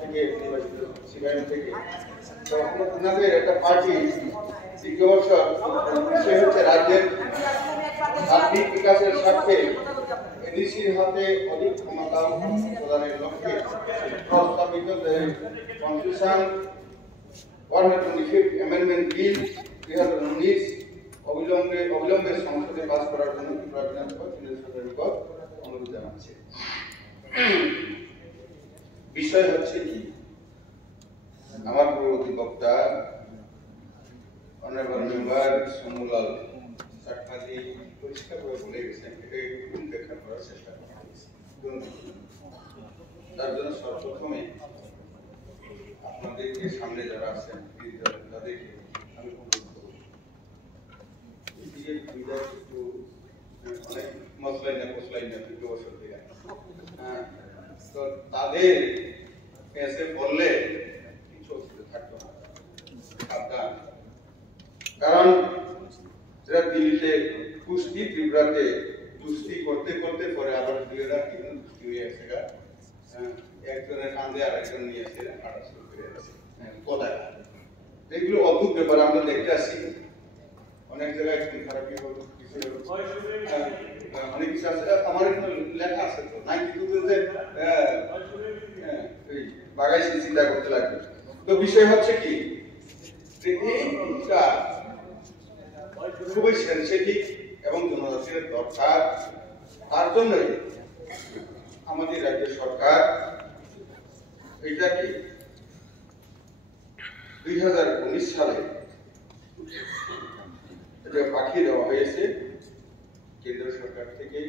থেকে নির্বাচিত ছিলেন থেকে তো ওনাদের একটা পার্টি সে হচ্ছে রাজ্যের আর্থিক বিকাশের স্বার্থে এডিসির হাতে অধিক ক্ষমতা প্রদানের লক্ষ্যে প্রস্তাবিত কনস্টিটিউশন 125th অ্যামেন্ডমেন্ট বিল 2019 অবিলম্বে সংসদে পাস করার জন্য ত্রিপুরা বিধানসভা কেন্দ্র সরকারের নিকট অনুরোধ জানাচ্ছে। বিষয় হচ্ছে কি, আমার পূর্ববর্তী বক্তা অনারেবল মেম্বার সমুলাল সাকাজি পরিষ্কারভাবে বলে গেছেন, এটা একটু ব্যাখ্যা করার চেষ্টা করছি। তার জন্য সর্বপ্রথমে আপনাদেরকে সামনে যারা আছেন তাদেরকে আমি অনুরোধ করব, একটু অনেক মশলাই না ফসলাই না দুটো বছর থেকে তো তাদের এসে বললে কিছু অসুবিধা থাকতো না, সাবধান। কারণ যারা দিল্লিতে কুস্তি, ত্রিপুরাতে কুস্তি করতে করতে পরে আবার দুইরা কিন্তু কুস্তি হয়ে আসে গা, একজনের কান্দে আর একজন নিয়ে এসে হাঁটা শুরু করে আসে কোথায়। এগুলো অদ্ভুত ব্যাপার আমরা দেখতে আসি অনেক জায়গায়, খারাপই হোক কিছু অনেক কিছু আছে। আমার এখানে লেখা আছে তো 92-তে বাগাইছি চিন্তা করতে লাগবে। তো বিষয় হচ্ছে কি, এইটা খুবই সেন্সিটিভ এবং জনজাতির দরকার। তার জন্যই আমাদের রাজ্য সরকার এটাকে 2019 সালে পাঠিয়ে দেওয়া হয়েছে কেন্দ্র সরকার থেকে।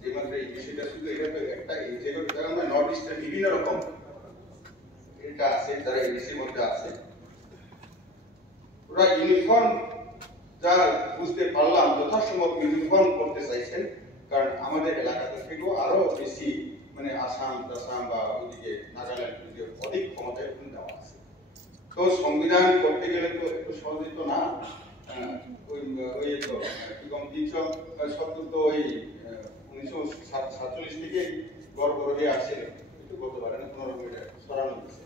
যে মাত্র এই বিষয়টা শুধু এটা তো একটা আমরা নর্থ ইস্টের বিভিন্ন রকম এটা আছে, যারা এডিসির মধ্যে আছে ওরা ইউনিফর্ম যা বুঝতে পারলাম যথাসম্ভব ইউনিফর্ম করতে চাইছেন। কারণ আমাদের এলাকাতে থেকেও আরো বেশি মানে আসাম বা ওইদিকে নাগাল্যান্ড অধিক ক্ষমতায় দেওয়া আছে। তো সংবিধান করতে গেলে তো একটু সহজে তো না, ওই তো কি কম 370 তো ওই 1947 থেকে গড় হয়ে আসছিল, কিন্তু বলতে পারে না কোনো রকম এটা সরানো হয়েছে।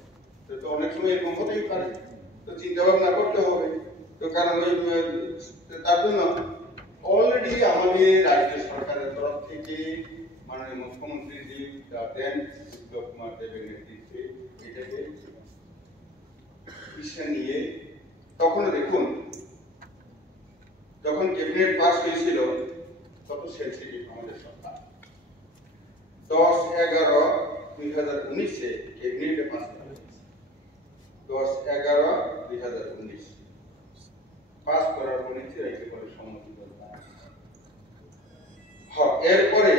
তো অনেক সময় এরকম হতেই পারে, তো চিন্তা ভাবনা করতে হবে। তো কারণ ওই তার জন্য অলরেডি আমাদের রাজ্য সরকারের তরফ থেকে মাননীয় মুখ্যমন্ত্রী জি দেন বিপ্লব কুমার দেবের নেতৃত্বে এটাকে বিষয় নিয়ে তখনও দেখুন যখন ক্যাবিনেট পাস হয়েছিল তত সেন্সিটিভ আমাদের সরকার 10-11-2019 ক্যাবিনেটে পাস করা হয়েছে। 10-11-2019 পাস করার পরে রাজ্যপালের সম্মতি দরকার। এরপরে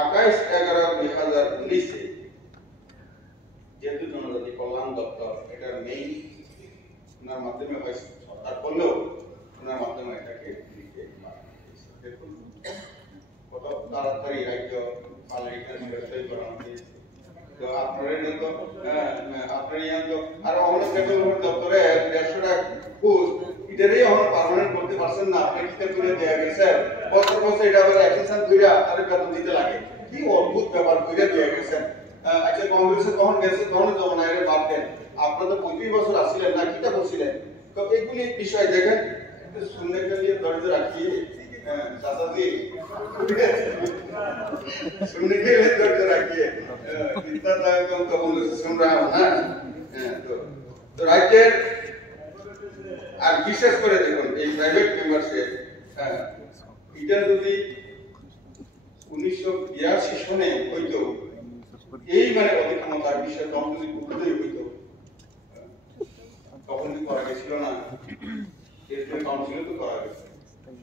28-11-2019 যেহেতু জনজাতি কল্যাণ দপ্তর এটার মেইন ওনার মাধ্যমে হয় সরকার করলেও ওনার মাধ্যমে এটাকে দেখুন কত তাড়াতাড়ি রাজ্য সই করানো হয়েছে। তো আপনার তো আর অনেক দপ্তরে 150টা কোর্স এটারই এখন পার্মানেন্ট করতে পারছেন না, আপনি কিতা করে দেয়া গেছে বছর বছর এটা আবার অ্যাকশন কইরা আর বেতন দিতে লাগে, কি অদ্ভুত ব্যাপার কইরা দেয়া গেছে। আচ্ছা কংগ্রেসে তখন গেছে তখন যখন আইরে বাদ দেন, আপনারা তো 25 বছর আসছিলেন না, কিতা করছিলেন? তো এগুলি বিষয় দেখেন শুনলে গিয়ে ধৈর্য রাখিয়ে চাচাজি শুনলে গিয়ে ধৈর্য রাখিয়ে শুন রা হ্যাঁ। তো রাজ্যের আর বিশেষ করে দেখুন এই প্রাইভেট মেম্বারশিপ এটা যদি 1982 সনে হইতো এই মানে অধিক ক্ষমতার বিষয় তখন যদি উঠতেই হইতো তখন কি করা গেছিল না? এর কাউন্সিল তো করা গেছে,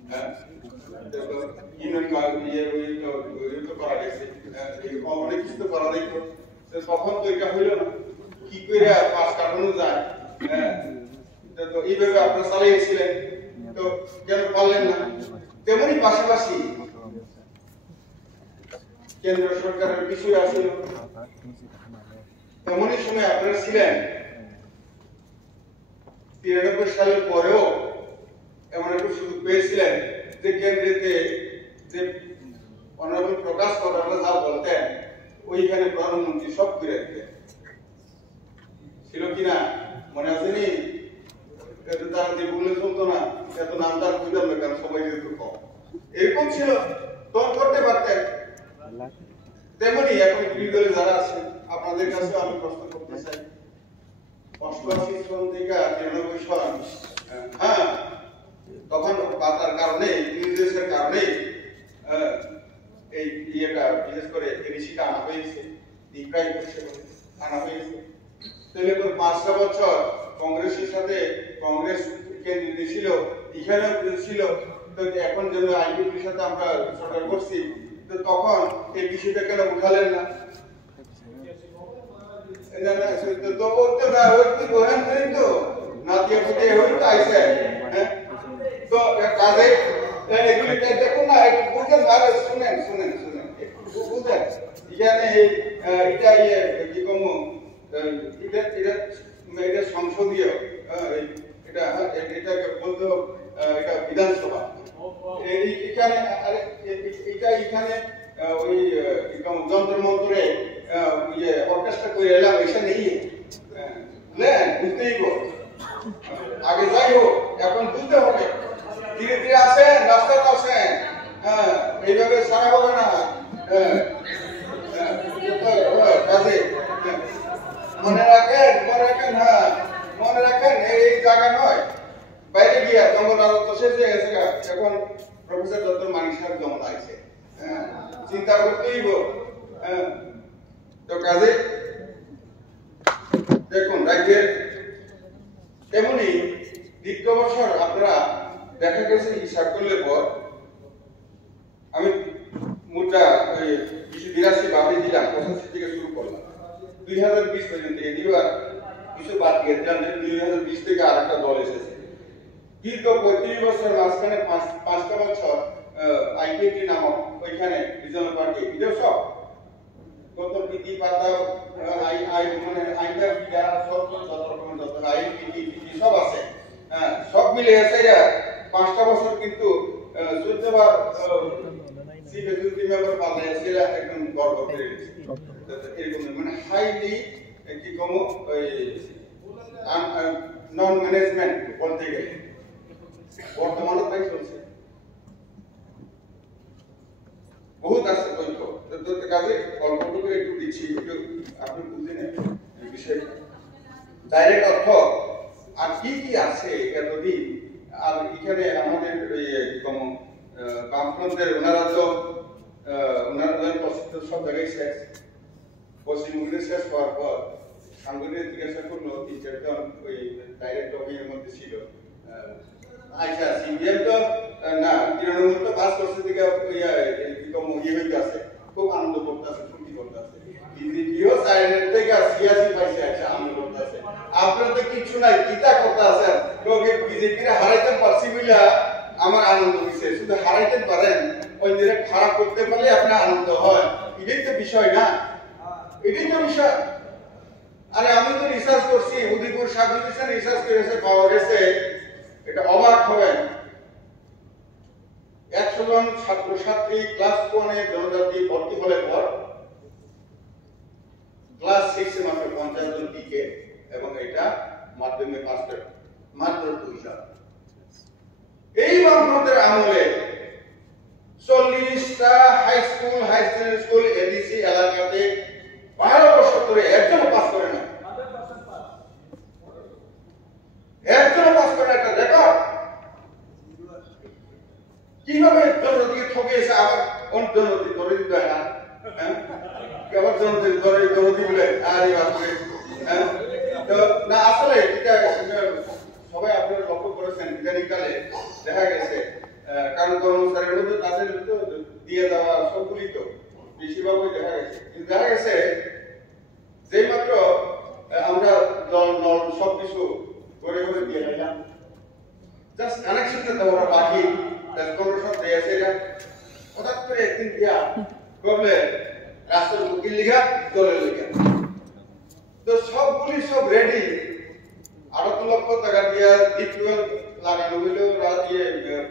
হ্যাঁ ইউনিয়ন তো করা গেছে, অনেক কিছু তো করা দেখতো। তখন তো এটা হইল না, কি করে পাস কাটানো যায়? হ্যাঁ তো এইভাবে আপনারা চালিয়েছিলেন, তো কেন পারলেন না? তেমনি পাশাপাশি কেন্দ্র সরকারের বিষয় আসছিল, তেমনই সময় আপনারা ছিলেন 93 সালের পরেও এমন একটা সুযোগ পেয়েছিলেন যে কেন্দ্রেতে যে অনারেবল প্রকাশ করার যা বলতেন ওইখানে প্রধানমন্ত্রী সব করে দিতেন। মনে আছে নি এত তাড়াতাড়ি বলে চলতো না, এত নামটা বুঝলাম না কারণ সবাই যেহেতু কম এরকম ছিল তখন করতে পারতেন। তেমনি এখন বিরোধী দলে যারা আছেন আপনাদের কাছে আমি প্রশ্ন করতে চাই, 88 সন থেকে 93 সন, হ্যাঁ তখন পাতার কারণে ইংরেজের কারণে এই ইয়েটা বিশেষ করে এডিসিটা আনা হয়েছে, ডিপ্রাইভ করছে আনা হয়েছে। তাহলে 5টা বছর কংগ্রেসের সাথে কংগ্রেস কেন্দ্রে ছিল, এখানেও ছিল, তো এখন যেন আইপিপির সাথে আমরা সরকার করছি, তো তখন এই বিষয়টা কেন উঠালেন না? তো করতে না ওই বলেন তো নাতিয়া ফুটে হইতো আইছে, হ্যাঁ তো কাজে এগুলি দেখুন না একটু বুঝেন, আর শুনেন শুনেন শুনেন একটু বুঝেন এখানে এটা কি কম এটা সংসদীয়, এটা এটাকে বলতে এটা বিধানসভা, এখানে এটা এখানে ওই যন্ত্র মন্ত্রে অর্কেস্ট্রা করে এলাম এসে নেই বুঝতেই আগে যাই হোক এখন বুঝতে হবে, ধীরে ধীরে আসেন রাস্তাতে আসেন, হ্যাঁ এইভাবে সারা হবে না, কাজে মনে রাখেন হ্যাঁ মনে রাখেন এই জায়গা নয়, বাইরে গিয়া জঙ্গল রাজত্ব শেষ হয়ে গেছে, এখন প্রফেসর ডক্টর মানিক সাহেব জঙ্গল আছে, হ্যাঁ চিন্তা করতেই হ্যাঁ তো কাজে দেখুন রাজ্যের তেমনি দ্বিতীয় বছর আপনারা দেখা গেছে হিসাব করলে পর আমি মোটা 82 বাবরি দিলাম 85 থেকে শুরু করলাম 2020 পর্যন্ত, এদিবার কিছু বাদ দিয়ে দিলাম 2020 থেকে আর একটা দল এসেছে। দীর্ঘ 35 বছর মাঝখানে 5টা বছর আইপিপি নামক ওইখানে রিজনাল পার্টি এটাও সব কত পিটি পাতা মানে আইনটা সব যত রকমের যত আইপিপি সব আছে, হ্যাঁ সব মিলে আছে 5টা বছর কিন্তু 14 বার চিফ এক্সিকিউটিভ মেম্বার পাল্টে ছিল, একদম গর্ব করে এরকম মানে হাইলি কি কম ওই নন ম্যানেজমেন্ট বলতে গেলে বর্তমানে তাই চলছে, বহুত আছে তথ্য, কাজে অল্প করে একটু দিচ্ছি একটু আপনি বুঝে নেন বিষয়টা ডাইরেক্ট অর্থ আর কি কি আছে এতদিন। আর এখানে আমাদের বামফ্রন্টের ওনারা তো প্রসিদ্ধ সব জায়গায় শেষ, পশ্চিমবঙ্গে শেষ হওয়ার পর সাংগঠনিক জিজ্ঞাসা করলো 3-4 জন ওই ডাইরেক্ট অফিসের মধ্যে ছিল, আচ্ছা সিপিএম তো না তৃণমূল তো পাস করছে দিকে ইয়ে হইতে আছে, খুব আনন্দ করতে আছে, ফুর্তি করতে আছে, বিজেপিও সাইডের থেকে সিয়াসি পাইছে, আচ্ছা আনন্দ করতে আছে, আপনার তো কিছু নাই কিতা করতে আছেন, বিজেপির হারাইতে পারছি বলে আমার আনন্দ হয়েছে, শুধু হারাইতে পারেন অন্যদের খারাপ করতে পারলে আপনার আনন্দ হয়, এটাই তো বিষয় না, এটাই তো বিষয়। আরে আমি তো রিসার্চ করছি, উদয়পুর সাবডিভিশন রিসার্চ করেছে, পাওয়া গেছে, এটা অবাক হবেন 100 জন ছাত্রছাত্রী ক্লাস 1 এ জনজাতি ভর্তি হলে পর ক্লাস 6 এ মাত্র 50 জন টিকে, এবং এটা মাধ্যমিকে পাস করে মাত্র 2 জন। এই বামফ্রন্টের আমলে 40টা হাই সেকেন্ডারি স্কুল এডিসি এলাকাতে 12 বছর ধরে একজন পাস করে না, একজন পাস করে একটা রেকর্ড। কিভাবে জনজাতিকে ঠকিয়েছে, আবার কোন জনজাতি ধরে দিতে হয় না, আবার জনজাতি ধরে বলে আর এই বাপরে, তো না আসলে এটা সবাই আপনারা লক্ষ্য করেছেন ইদানিংকালে দেখা গেছে, কারণ কর্মচারীর মধ্যে তাদের দিয়ে দেওয়া সবগুলি তো বেশিরভাগই দেখা গেছে যে মাত্র আমরা জল নল সবকিছু করে করে দিয়ে দিলাম, জাস্ট কানেকশনটা দেওয়ার বাকি কোনো সব দিয়েছে, হঠাৎ করে একদিন দিয়া করলে রাস্তার বুকির লিখা জলের লিখা, তো সবগুলি সব রেডি, 18 লক্ষ টাকা দিয়া ডিপ টিউবওয়েল লাগানো হইলো,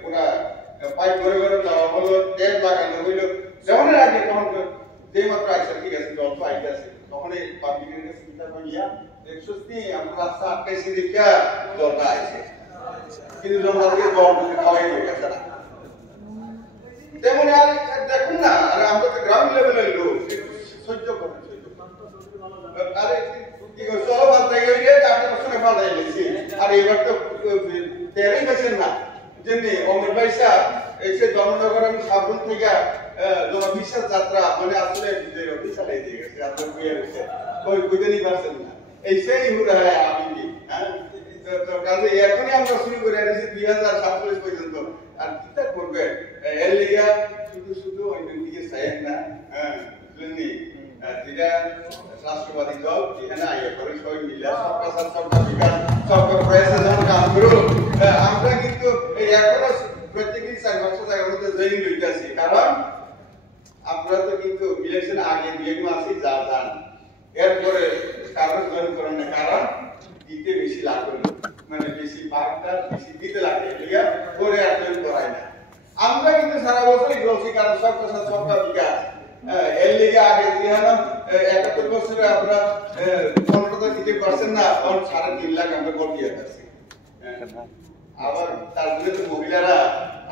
পুরা পাইপ ঘরে ঘরে দেওয়া হলো, ট্যাপ লাগানো হইলো, যেমন আগে তখন যে মাত্র আছে ঠিক আছে জল পাইতে আছে তখন এই পাবলিকের কাছে চিন্তা করিয়া দেখছো আমরা রাস্তা আটকাইছি দেখা দলটা আছে, কিন্তু জনতাকে দল খাওয়াই হয়ে গেছে না। তেমন আর দেখুন না, আরে আমরা তো গ্রাউন্ড লেভেলের লোক, সহ্য করেন আরে কি চলো বাদ থেকে চারটে বছরে ফাটাই গেছি। আর এবার তো তেরোই গেছেন না, যেমনি অমর ভাইসা এসে জমনগর এবং সাবরুম থেকে জনবিশ্বাস যাত্রা মানে আসলে চালাই দিয়ে গেছে, আপনার বইয়ে রয়েছে ওই বুঝতেই পারছেন না, এই সেই হুড়া আমি কাজে এখনই আমরা শুরু করে এনেছি 2047 পর্যন্ত। আর কিতা করবে এর লিগা শুধু শুধু অন্য দিকে চাইেন না, বুঝলেননি? যেটা রাষ্ট্রবাদী দল এখানে আইয়া করে সবাই মিলে সরকার সরকার বিকাশ সরকার প্রয়াসে যখন কাজ করুন, আমরা কিন্তু এখনো প্রত্যেকদিন 4 বছর জায়গার মধ্যে জয়েন লইতেছি। কারণ আপনারা তো কিন্তু ইলেকশন আগে 2 মাসই যান, এরপরে কারণ জয়েন করেন না, কারণ দিতে বেশি লাগবে, মানে বেশি পার্কটা বেশি দিতে লাগে, লিগা করে আর জয়েন করায় না। আমরা কিন্তু সারা বছরই বলছি, কারণ সরকার সরকার বিকাশ এর লিগে আগে 71 বছরে আমরা 15% না, 3.5 লাখ আমরা ভোট দিয়ে আসছি। আবার তার জন্য তো মহিলারা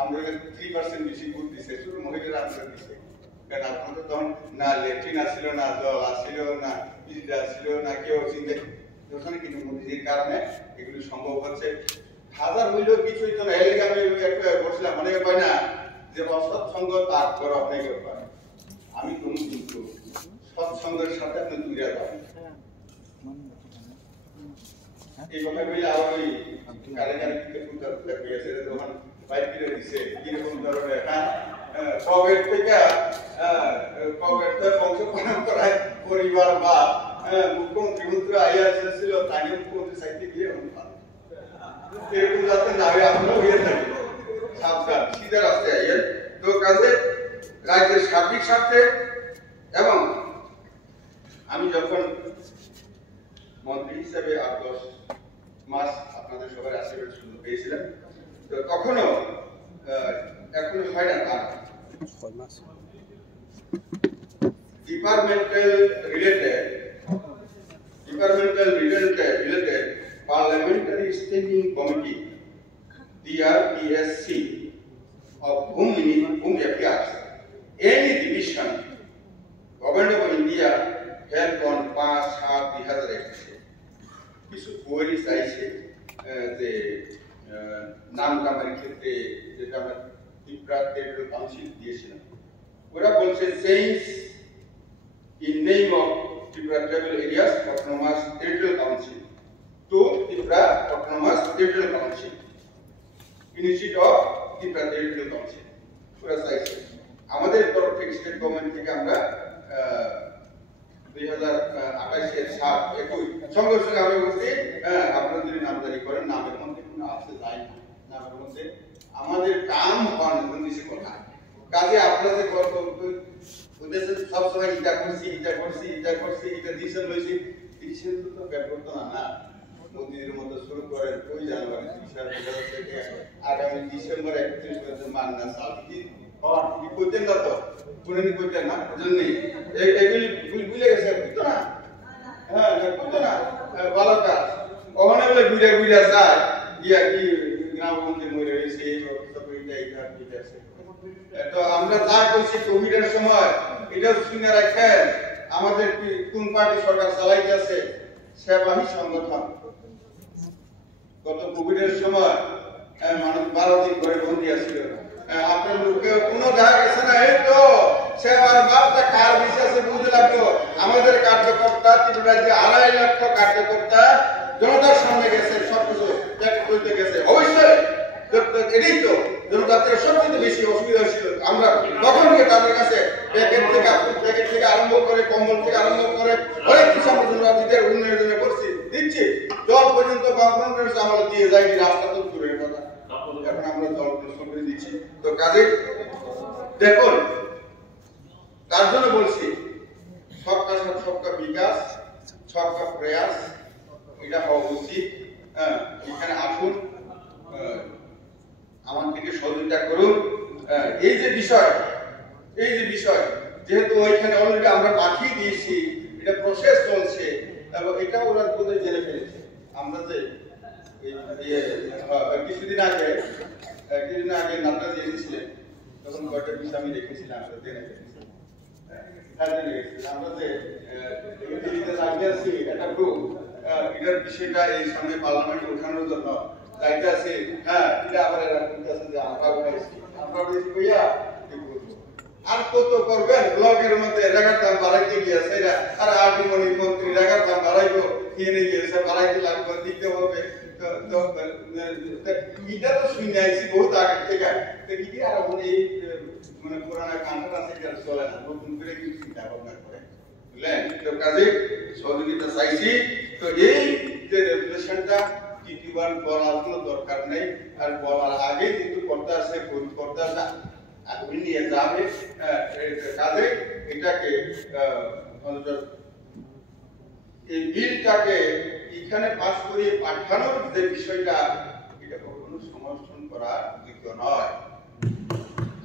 আমরা 3% বেশি ভোট দিছে, শুধু মহিলারা আমরা দিছে। কারণ আপনাদের তখন না লেট্রিন আসছিল, না জল আসছিল, না বিদ্যুৎ আসছিল, না কেউ চিন্তা ওখানে কিন্তু মোদীজির কারণে এগুলো সম্ভব হচ্ছে। হাজার হইলেও কিছু হইতো না। এর লিগে আমি একটা বলছিলাম, মনে হয় না যে অসৎসঙ্গ তার করা আপনাকে পারে, আমি কোন কিন্তু সৎসঙ্গের সাথে আপনি দূরে যাবেন। এই কথা বলে আর ওই কারিগর থেকে পুত্র পেয়েছে তখন বাইক কিনে দিছে কিরকম ধরনের কবের থেকে বংশ পরম্পরায় পরিবার বা মুখ্যমন্ত্রী মন্ত্রী আইয়া ছিল, তাই মুখ্যমন্ত্রী সাহিত্য গিয়ে এরকম যাতে না হয়ে আপনারা হয়ে থাকে, সাবধান সিধা রাস্তায় আইয়েন। তো কাজে রাজ্যের সার্বিক স্বার্থে এবং আমি যখন মন্ত্রী হিসেবে 8-10 মাস আপনাদের সবার আশীর্বাদ সুযোগ পেয়েছিলাম, তো তখনও এখনো হয় না তার departmental related parliamentary standing committee DRPSC of Whom appears any division government of India held on 5/7/2021 কিছু কোয়েরি চাইছে যে নাম কামারের ক্ষেত্রে যেটা আমরা ত্রিপুরা টেরিটরিয়াল কাউন্সিল দিয়েছিলাম, ওরা বলছে change in name of Tripura tribal areas autonomous territorial council to Tripura autonomous territorial council institute of Tripura territorial council ওরা চাইছে। আমাদের তরফ থেকে স্টেট গভর্নমেন্ট থেকে আমরা 2028-এর 7-21 সঙ্গে সঙ্গে আমি বলছি আপনারা যদি নামজারি করেন, নামের মধ্যে কোনো আছে যায় না, নামের মধ্যে আমাদের কাম হওয়ার নির্দিষ্ট কথা। কাজে আপনারা যে গল্প উদ্দেশ্যে সবসময় এটা করছি এটা ডিসিশন লইছি, ডিসিশন তো ব্যাপারটা না মোদীর মতো শুরু করেন ওই জানুয়ারি 2020 থেকে আগামী ডিসেম্বর 31 পর্যন্ত মান্না সাল কি করতেন না, তো পুরানি করতেন না, বুঝলেন? এগুলি ভুলে গেছে, বুঝতো না? হ্যাঁ বুঝতো না, ভালো কাজ ওখানে বলে ঘুরে যায় গিয়া কি গ্রামবন্দি মরে হয়েছে। তো আমরা যা করছি কোভিডের সময় এটা শুনে রাখেন, আমাদের কোন পার্টি সরকার চালাইতে আছে, সেবাহী সংগঠন। গত কোভিডের সময় মানুষ 12 দিন করে বন্দি আছিল, আপনার লোকে কোনো দেখা গেছে না, এই তো সেবার বাপটা কার বিশ্বাসে বুঝতে লাগলো। আমাদের কার্যকর্তা ত্রিপুরা রাজ্যে 2.5 লক্ষ কার্যকর্তা জনতার সামনে গেছে, সবকিছু ত্যাগ করতে গেছে। অবশ্যই এটাই তো জনতাদের সবচেয়ে বেশি অসুবিধা ছিল। আমরা তখন তাদের কাছে প্যাকেট থেকে আরম্ভ করে, কম্বল থেকে আরম্ভ করে অনেক কিছু আমরা জনতাদের উন্নয়নের জন্য করছি, দিচ্ছি, জল পর্যন্ত আমরা দিয়ে যাই, রাস্তা তো দূরের কথা, এখন আমরা জল করে দিচ্ছি। তো কাজে দেখুন, তার জন্য বলছি সবকা সাথ সবকা বিকাশ, সবকা প্রয়াস, এটা হওয়া উচিত। এখানে আসুন, আমার থেকে সহযোগিতা করুন। এই যে বিষয় যেহেতু ওইখানে অলরেডি আমরা পাঠিয়ে দিয়েছি, এটা প্রসেস চলছে এবং এটা ওরা বোধহয় জেনে ফেলেছে। আমরা যে কিছুদিন আগে নাটক দিয়েছিলেন তখন কয়েকটা বিষয় আমি দেখেছিলাম, আমরা যে দিল্লিতে দাঁড়িয়ে আছি একটা গ্রুপ এটার বিষয়টা এই সামনে পার্লামেন্টে ওঠানোর জন্য দায়িত্ব আছে। হ্যাঁ, এটা আবার এরা বলতেছে যে আমরা উঠাইছি ভাইয়া আর কত করবেন, ব্লকের মধ্যে রেগার দাম বাড়াইতে গিয়েছে এরা, আর আর্মি মন্ত্রী রেগার দাম বাড়াইবো কিনে গিয়েছে, বাড়াইতে লাগবে, দিতে হবে। এটা তো শুনে আইছি বহুত আগের থেকে, কি আর এই মানে পুরানা কান্ট্রাক্ট আছে এটা চলে না, নতুন করে কিছু চিন্তা ভাবনা করে বুঝলেন। তো কাজে সহযোগিতা চাইছি। তো এই যে রেগুলেশনটা টিটিওয়ান বলার কোনো দরকার নেই, আর বলার আগে কিন্তু করতে আছে আগুন নিয়ে যাবে কাজে এটাকে এই বিলটাকে এখানে পাস করিয়ে পাঠানোর যে বিষয়টা এটা কখনো সমর্থন করার যোগ্য নয়,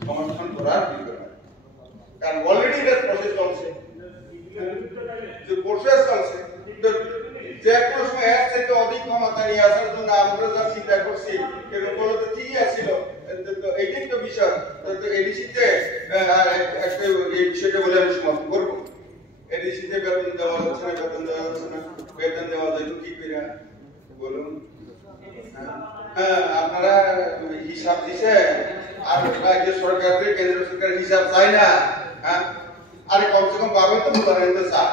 সমর্থন করার যোগ্য নয়। কারণ অলরেডি এটা প্রসেস চলছে, যে প্রসেস চলছে যে কোনো সময় এর থেকে অধিক ক্ষমতা নিয়ে আসার জন্য আমরা যা চিন্তা করছি এগুলো তো ঠিকই আসছিল। এইটাই তো বিষয়, এডিসিতে এই বিষয়টা বলে আমি সমাপ্ত করবো। এডিসিতে বেতন দেওয়া হচ্ছে না, বেতন দেওয়া হচ্ছে না, বেতন দেওয়া যায় তো কি করে বলুন। হ্যাঁ, আপনারা হিসাব দিছে আর রাজ্য সরকারের কেন্দ্র সরকারের হিসাব চাই না। হ্যাঁ, আরে কমসে কম পাবে তো বলেন তো চা।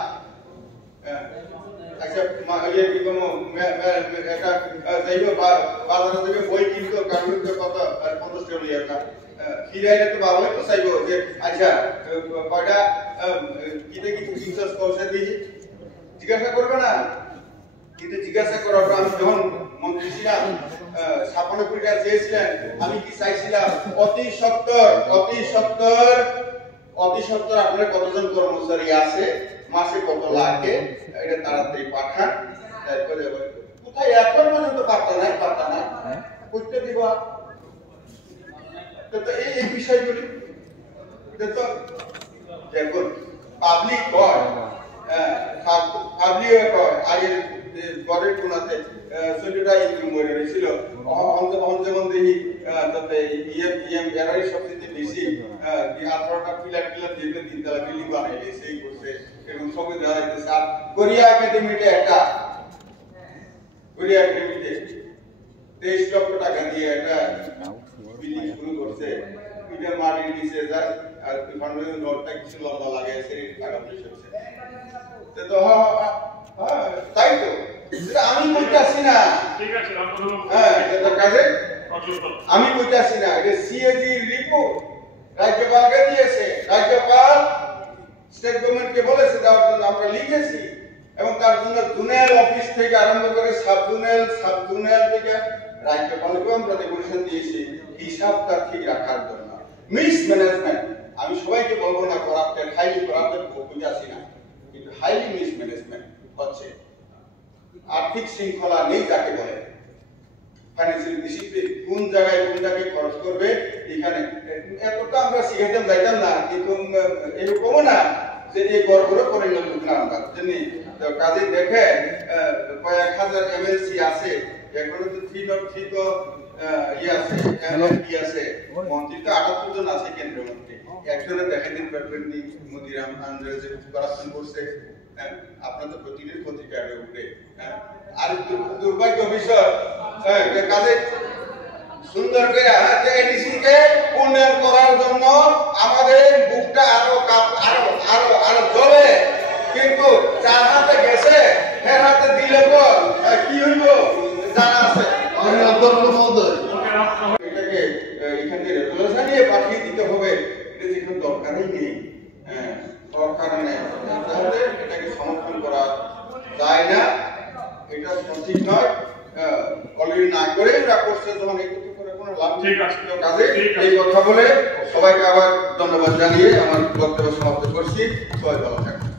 আচ্ছা, ইয়ে কি কোনো একটা যাই হোক বাজার থেকে বই কিনতো কারণ কত 50 টাকা ফিরাইলে তো বাবা তো চাইবো যে আচ্ছা কয়টা কিতে কিছু জিনিস পয়সা দিয়ে জিজ্ঞাসা করবে না। কিন্তু জিজ্ঞাসা করার পর আমি যখন মন্ত্রী ছিলাম 56 কোটি টাকা চেয়েছিলেন, আমি কি চাইছিলাম অতি সত্তর আপনার কতজন কর্মচারী আছে, মাসে কত লাগে এটা তাড়াতাড়ি পাঠান। তারপরে কোথায় এখন পর্যন্ত পাত্তা নাই করতে দিব। তো এই বিষয়গুলি তো দেখুন পাবলিক কয়, পাবলিক কয় আগের গড়ের কোনাতে 14টা ইঞ্জিন মরে রয়েছিল, যেমন দেখি তাতে এরাই সবচেয়ে বেশি 18টা পিলার দিয়ে 3তলা বিল্ডিং বানাইছে, সেই করছে এবং সঙ্গে দেওয়া যাইতেছে। আর গড়িয়া একাডেমিতে 23 লক্ষ টাকা দিয়ে একটা বিল্ডিং শুরু করছে, এটা মাটির নিচে যায় আর ফান্ডের নোটটা কিছু লম্বা লাগাইছে, টাকা পয়সা হচ্ছে। তো তাই তো আমি কইতাছি না, ঠিক আছে হ্যাঁ কাজে আমি কইতাছি না, এটা সিএজি রিপোর্ট রাজ্যপালকে দিয়েছে, রাজ্যপাল স্টেট গভর্নমেন্টকে বলেছে দেওয়ার জন্য, আমরা লিখেছি এবং তার জন্য জোনাল অফিস থেকে আরম্ভ করে সাব জোনাল থেকে রাজ্যপালকেও আমরা রেগুলেশন দিয়েছি হিসাবটা ঠিক রাখার জন্য। মিসম্যানেজমেন্ট আমি সবাইকে বলবো না করাপ্টেড, হাইলি করাপ্টেড বুঝাচ্ছি না, কিন্তু হাইলি মিসম্যানেজমেন্ট হচ্ছে। আর্থিক শৃঙ্খলা নেই যাকে বলে, ফাইন্যান্সিয়াল ডিসিপ্লিন কোন জায়গায় কোনটাকে খরচ করবে এখানে এতটা আমরা শিখাইতাম যাইতাম না, কিন্তু এরকমও না যে এই গড় করে নিলাম না আমরা জানি। কাজে দেখেন কয়েক হাজার এমএলসি আছে, এখনো তো 3 তো ইয়ে আছে এমএলপি আছে, মন্ত্রী তো 78 জন আছে কেন্দ্রীয় মন্ত্রী, একজনে দেখাই দিন পারবেন নি মোদিরাম আন্দ্রে যে করাপশন করছে। আপনার তো প্রতিদিন পত্রিকায় উঠে। আর দুর্ভাগ্য বিষয় কাজে সুন্দর করে এডিসিকে উন্নয়ন করার জন্য আমাদের বুকটা আরো জ্বলে, কিন্তু যার হাতে গেছে এর হাতে দিলে পর কি হইব জানা আছে। এটাকে এখান থেকে রেগুলেশন নিয়ে পাঠিয়ে দিতে হবে, এটা যেখানে দরকারই নেই, দরকার নেই, তাহলে এটাকে সমর্থন করা যায় না, এটা সঠিক নয়। অলরেডি না করে ওরা করছে যখন এই কথা করে কোনো লাভ নেই। কাজে এই কথা বলে সবাইকে আবার ধন্যবাদ জানিয়ে আমার বক্তব্য সমাপ্ত করছি। সবাই ভালো থাকবেন।